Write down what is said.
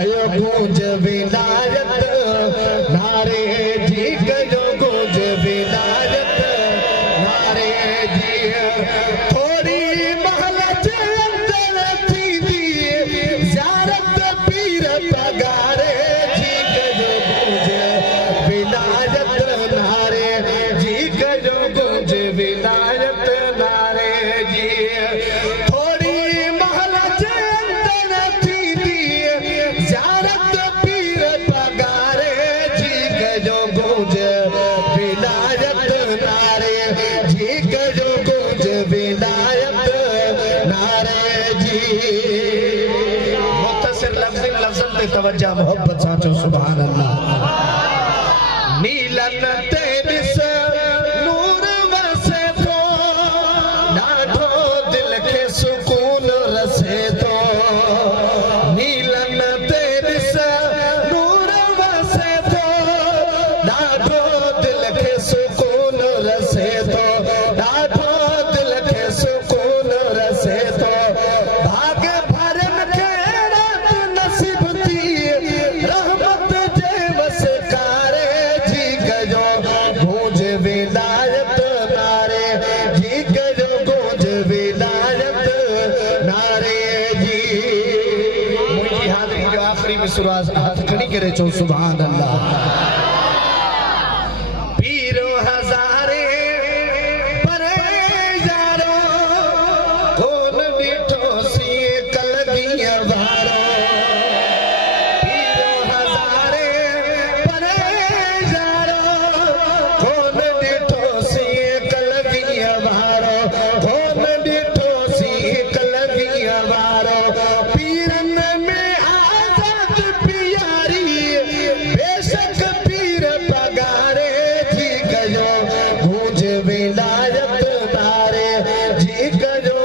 भयो गूंज विलायत नारे जी कयो गूंज विलायत नारे जी थोड़ी महल जे अंदर थींदी ज़ियारत पीर पगारे जी कयो गूंज विलायत नारे जी कयो गूंज विलायत नारे जी थोड़ी महल जे अंदर थींदी ज़ियारत पीर पगारे जी कयो गूंज विलायत नारे जी कयो गूंज विलायत नारे जी मुख्तसर लफ्ज़न ते तवज्जो मोहब्बत सां चओ सुभान अल्लाह नीलन ते ॾिस नूर वसे थो ॾाढो दिल खे सुकून रसे थो नीलन ते ॾिस नूर वसे थो ॾाढो दिल खे सुकून रसे थो ॾाढो दिल खे सुकून रसे थो भाग भरन खे रात नसीब थी रहमत जे वसकारे जी कयो गूंज विलायत नारे जी कयो गूंज विलायत नारे जी मुंहिंजी हाज़िरी जो आख़िरी मिसरो हथ खणी करे चओ सुभान अल्लाह पीरो हज़ारे परे यारो कोन ॾिठो सी कलगीअ वारो पीरो हज़ारे परे यारो कोन ॾिठो सी कलगीअ वारो कोन ॾिठो सी कलगीअ वारो पीरन में आज़ाद प्यारी बेशक पीर पगारे जी कयो गूंज विलायत नारे जी कयो